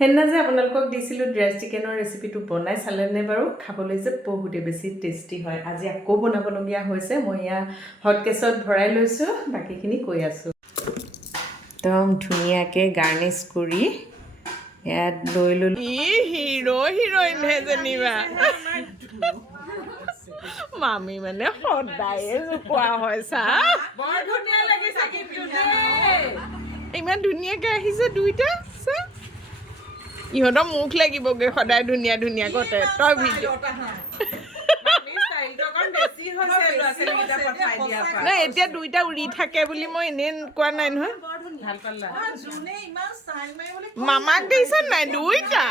সেইদিনা যে আপোনালোকক দিছিলোঁ ড্ৰাই চিকেনৰ ৰেচিপিটো বনাই চালেনে বাৰু? খাবলৈ যে বহুতে বেছি টেষ্টি হয়। আজি আকৌ বনাবলগীয়া হৈছে। মই ইয়াত হটকেছত ভৰাই লৈছোঁ, বাকীখিনি কৈ আছোঁ। একদম ধুনীয়াকৈ গাৰ্নিছ কৰি ইয়াত লৈ ল'লোঁ। হিৰ'ইনহে যেনিবা মামী মানে সদায়ে জোকোৱা হয় চাহ। বৰ ধুনীয়া লাগিছে কিন্তু দেই। ইমান ধুনীয়াকৈ আহিছে দুইটা চাহ। ইহঁতৰ মুখ লাগিবগৈ সদায় ধুনীয়া ধুনীয়া কতে তই ভিডিঅ' নাই এতিয়া দুইটা উৰি থাকে বুলি মই এনেই কোৱা নাই নহয়। মামাক দিছ নাই দুইটা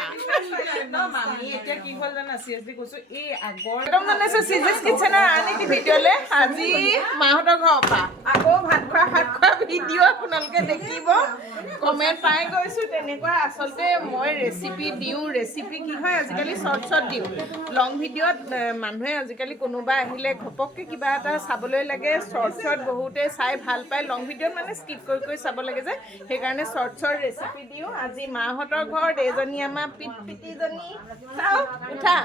ভিডিঅ'লে আজি মাহঁতৰ ঘৰৰ পৰা আকৌ ভাত খোৱা ভিডিঅ' আপোনালোকে দেখিব। কমেণ্ট পাই গৈছোঁ তেনেকুৱা। আচলতে মই ৰেচিপি দিওঁ, ৰেচিপি কি হয় আজিকালি শ্বৰ্ট দিওঁ। লং ভিডিঅ'ত মানুহে আজিকালি কোনোবা আহিলে ঘপককৈ কিবা এটা চাবলৈ লাগে, শ্বৰ্ট বহুতে চাই ভাল পায়। লং ভিডিঅ'ত মানে স্কিপ কৰি চাব লাগে যে, সেইকাৰণে শ্বৰ্টছৰ ৰেচিপি দিওঁ। আজি মাহঁতৰ ঘৰত এজনী আমাৰ পিটিজনী চাওঁ উঠা,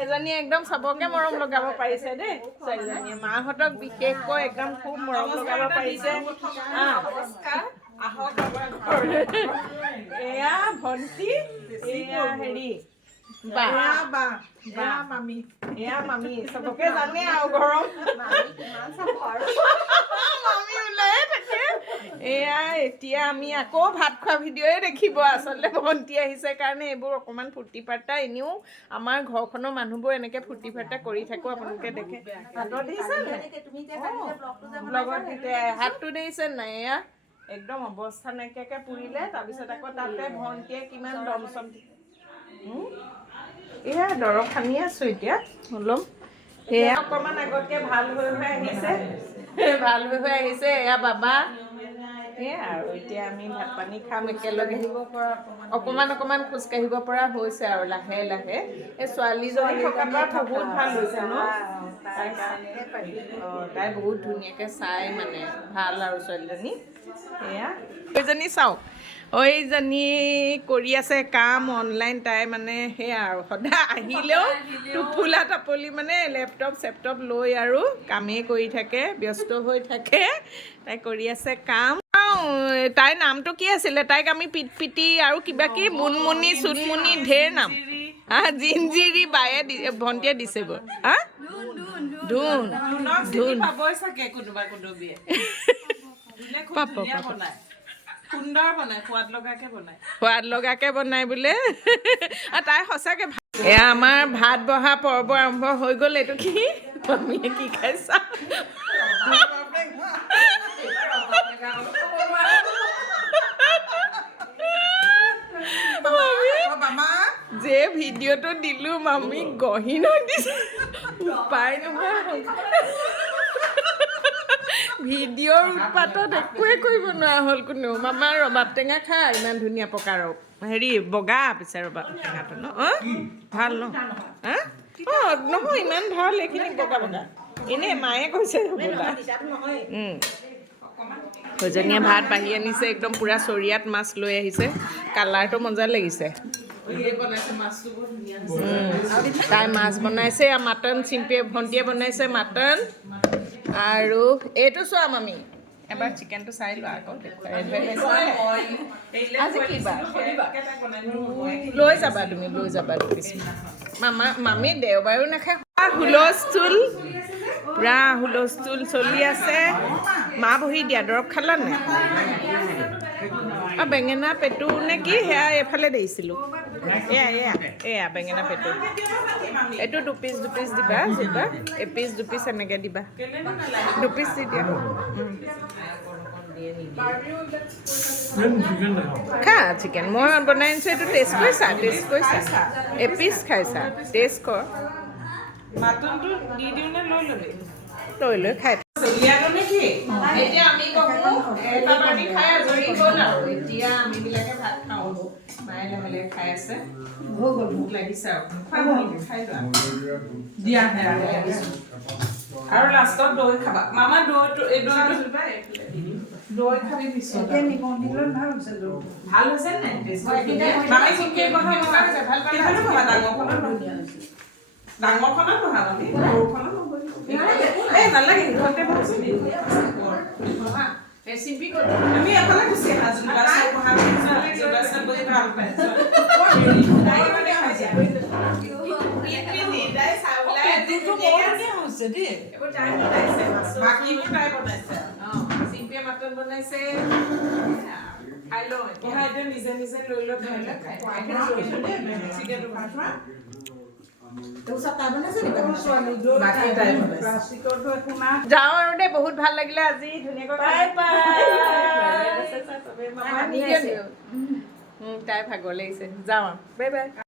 এজনীয়ে একদম চবকে মৰম লগাব পাৰিছে দেই। ছোৱালীজনীয়ে মাহঁতক বিশেষকৈ একদম খুব মৰম লগাব পাৰিছে। এয়া ভণ্টি, এয়া হেৰি মামী চবকে জানে আৰু গৰম মামী ওলাইয়ে থাকে। এয়া এতিয়া আমি আকৌ ভাত খোৱা ভিডিঅ'য়ে দেখিব। আচলতে ভণ্টি আহিছে কাৰণে এইবোৰ অকণমান ফূৰ্তি ফাৰ্তা। এনেও আমাৰ ঘৰখনৰ মানুহবোৰ এনেকৈ ফূৰ্তি ফাৰ্তা কৰি থাকোঁ, আপোনালোকে দেখে। হাতত দিছে ব্লগত দিছে, হাতটো দিছে নাই? এয়া একদম অৱস্থা নাইকিয়াকৈ পুৰিলে। তাৰপিছত আকৌ তাতে ভণ্টিয়ে কিমান দম চম এয়া দৰৱ সানি আছোঁ এতিয়া অলপ। সেয়া অকণমান আগতকৈ ভাল হৈ আহিছে। এয়া বাবা সেয়া আৰু এতিয়া আমি ভাত পানী খাম একেলগে। অকণমান খোজকাঢ়িব পৰা হৈছে আৰু লাহে লাহে। এই ছোৱালীজনী থকাৰ পৰা বহুত ভাল হৈছে ন? তাই বহুত ধুনীয়াকৈ চাই মানে ভাল আৰু ছোৱালীজনী। এয়া এইজনী চাওক, এইজনী কৰি আছে কাম অনলাইন। তাই মানে সেয়া আৰু সদায় আহিলেও টোপোলা টাপলি মানে লেপটপ লৈ আৰু কামেই কৰি থাকে, ব্যস্ত হৈ থাকে। তাই কৰি আছে কাম। তাইৰ নামটো কি আছিলে? তাইক আমি পিটি আৰু কিবা কি মুনমুনি চুনমুনি ঢেৰ নাম। জিঞ্জিৰি বায়ে ভণ্টিয়ে দিছে গৈ। ধুন সোৱাদ লগাকে বনাই বোলে। তাই সঁচাকে। এয়া আমাৰ ভাত বহা পৰ্ব আৰম্ভ হৈ গ'ল। এইটো কি মামীয়ে কি খাইছা? যে ভিডিঅ'টো দিলোঁ মামীক গহীনত দিছে, উপায় নোহোৱা ভিডিঅ'ৰ উৎপাতত একোৱে কৰিব নোৱাৰা হ'ল কোনেও। মামাৰ ৰবাব টেঙা খাই ইমান ধুনীয়া প্ৰকাৰৰ হেৰি বগা পিছে ৰবাব টেঙাটো ন? ভাল ন? নহয় ইমান ভাল এইখিনি বগা এনেই মায়ে কৈছে সৌজনীয়ে ভাত বাঢ়ি আনিছে। একদম পূৰা চৰিয়াত মাছ লৈ আহিছে। কালাৰটো মজা লাগিছে। তাই মাছ বনাইছে, মাটন চিম্পিয়ে ভণ্টিয়ে বনাইছে মাটন। আৰু এইটো চোৱা মামী, এবাৰ চিকেনটো চাই লোৱা আকৌ। আজি কি বাৰ? লৈ যাবা তুমি, লৈ যাবা দেখিছোঁ। মামী দেওবাৰেও নাখায়। হুলস্থুল পুৰা হুলস্থুল চলি আছে। মা বহি দিয়া দৰৱ খালা নাই? বেঙেনা পেটু নে কি সেয়া এইফালে দিছিলোঁ। এয়া বেঙেনা পেটু। এইটো দুপিচ দিবা জোপা, এপিচ দুপিচ এনেকৈ দিবা। দুপিচ দি দিয়া। খা চিকেন, মই বনাই আনিছোঁ। এইটো টেষ্ট কৰিছা? এপিচ খাইছা? টেষ্ট কৰ। মাটনটো দি দিওঁ নে লৈ ল'বি? লৈ খাই এতিয়া আমি খাই আজৰি হ'ল আৰু এতিয়া আমিবিলাকে ভাত খাওঁ। মায়ে লাহে লাহে খাই আছে। ভোক লাগিছে আৰু খাই লোৱা দিয়া। আৰু লাষ্টত দৈ খাবা। মামা দৈটো এই দৈটো দৈ খাবি পিছত এতিয়া নিমখ দিলে ভাল হৈছে দৈ। ভাল হৈছে নে মামাই চিকেন কথা কেনেকুৱা হৈছে ভাল পালে ডাঙৰখনত বহাব নি সৰুখনত এই নালাগে ঘৰতে বহাইছো নি ৰেচিপি কৰি আমি এফালে গুচি আহা জুলাছ বহাব জুলাছ গৈ ভাল পায় মানে খাইছে যাওঁ আৰু দেই বহুত ভাল লাগিলে আজি ধুনীয়াকৈ তাই ভাগৰ লাগিছে যাওঁ বাই বাই